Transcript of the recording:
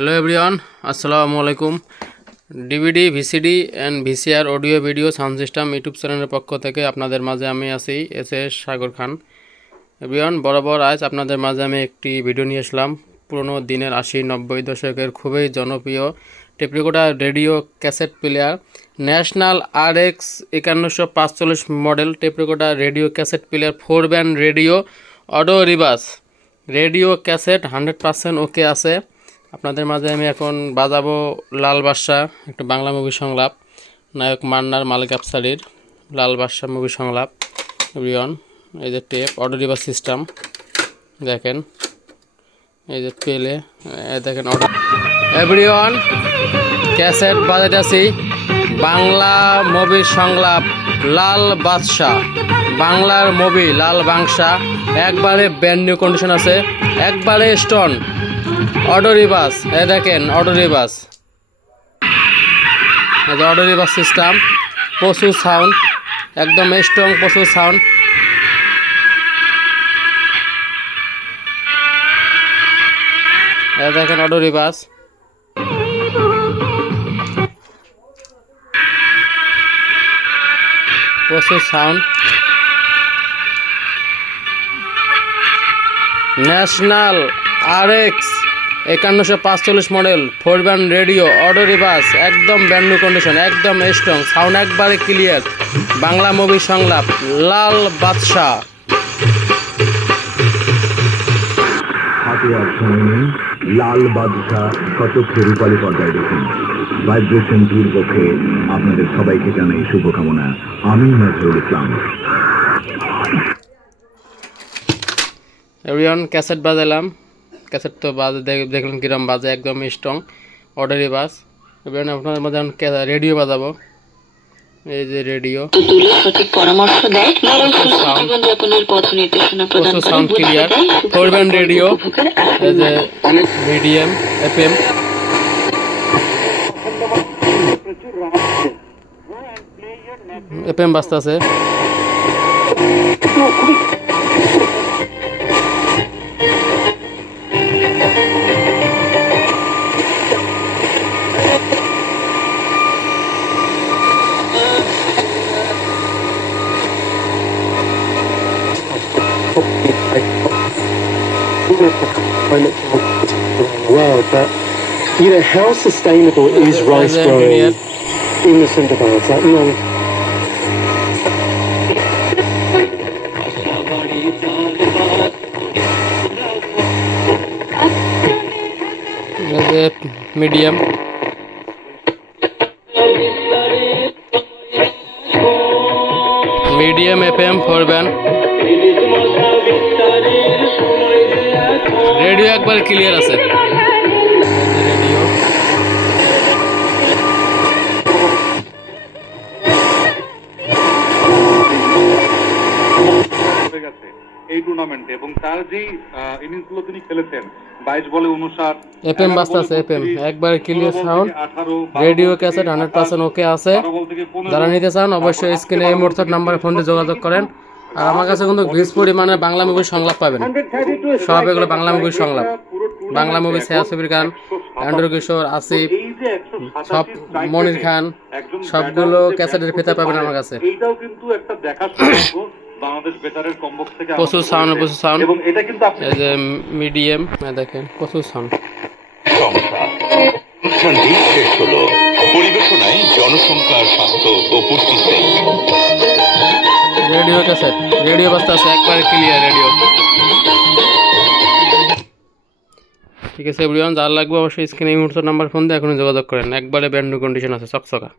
Hello everyone আসসালামু আলাইকুম DVD VCD and VCR audio video sound system YouTube চ্যানেলের পক্ষ থেকে আপনাদের মাঝে আমি আছি S S Sagar Khan. Everyone বরাবর আজ আপনাদের মাঝে আমি একটি ভিডিও নিয়ে আসলাম। পুরনো দিনের আশি নব্বই দশকের খুবই জনপ্রিয় tape recorder radio cassette player, National R X একান্নশো পাঁচচল্লিশ model tape recorder radio cassette player four band radio auto reverse. Radio cassette hundred percent okay আছে। আপনাদের মাঝে আমি এখন বাজাবো লাল বাদশাহ একটা বাংলা মুভি সংলাপ। নায়ক মান্নার মালিক আফসারির লাল বাদশাহ মুভি সংলাপ এভরিওয়ান এই যে টেপ, অটো রিভার সিস্টেম, দেখেন। এই যে পেলে দেখেন অটো। এভরিওয়ান, ক্যাসেট বাজাইতেছি বাংলা মুভির সংলাপ, লাল বাদশাহ বাংলার মুভি, লাল বাংশা। একবারে ব্যান্ড নিউ কন্ডিশন আছে। একবারে স্টোন অটো রিভার্স এ দেখেন, auto reverse. Auto reverse system, প্রচুর সাউন্ড একদম স্ট্রং প্রচুর সাউন্ড এ দেখেন অটো রিভার্স। প্রচুর সাউন্ড ন্যাশনাল আর এক্স একান্নশো পাঁচচল্লিশ model four band radio auto reverse একদম ব্যান্ড নিউ কন্ডিশন একদম স্ট্রং সাউন্ড একবারে ক্লিয়ার বাংলা মুভি সংলাপ লাল বাদশাহ। লাল বাদশাহ শতকের রূপালী পর্দায় দেখুন। ভাইব্রেশন টুর পক্ষে আপনাদের সবাইকে জানাই শুভকামনা। আমি নজরুল ইসলাম। এভরিওয়ান ক্যাসেট বাজালাম। ক্যাসেট তো বাজে দেখ- দেখলাম কিরম বাজে একদম স্ট্রং অটো রিভার্স এভরিওয়ান আপনাদের মধ্যে এখন রেডিও বাজাবো এই যে রেডিও সঠিক পরামর্শ দেয় নরম সুস্থ sound. জীবনযাপনের পথ নির্দেশনা প্রদান প্রচুর করে sound বুঝিয়ে clear. দেয় Four band radio. উপভোগের even if the climate the world, but you know, how sustainable is rice growing in the Sundarbans? Like, you know, medium. Medium fm for band. Radio একবার clear আছে। Radio এই টুর্নামেন্টে এবং তার যেই ইনিংসগুলো তিনি খেলেছেন বাইশ বলে উনষাট এফএম আছে এফএম। একবার clear sound radio cassette hundred percent okay আছে। যারা নিতে চান অবশ্যই স্ক্রিনে এই মুহূর্তের নাম্বারে ফোন দিয়ে যোগাযোগ করেন। আর আমার কাছে কিন্তু ভিজ পরিমাণে বাংলা মুভির সংলাপ পাবেন। সব এগুলো বাংলা মুভির সংলাপ। বাংলা মুভি সেয়া ছবির গান অ্যান্ড্রু কিশোর আসিফ সব মনির খান সবগুলো ক্যাসেটের ফিতা পাবেন আমার কাছে। এইটাও কিন্তু একটা দেখার বাংলাদেশ বেতারের কমবক্স থেকে প্রচুর সাউন্ড প্রচুর সাউন্ড এবং এটা কিন্তু আপনি এই যে মিডিয়াম দেখেন প্রচুর সাউন্ড অনুষ্ঠানটি শেষ হলো। পরিবেশনায় জনসংখ্যা স্বাস্থ্য ও পুষ্টি রেডিও ক্যাসেট। রেডিও বাজতে আছে, একবার ক্লিয়ার রেডিও। ঠিক আছে এভরিওয়ান যার লাগবে অবশ্যই স্ক্রিনে এই মুহূর্তে নাম্বার ফোন দিয়ে এখনই যোগাযোগ করেন। একবারে ব্যান্ড কন্ডিশন আছে, চকচকা।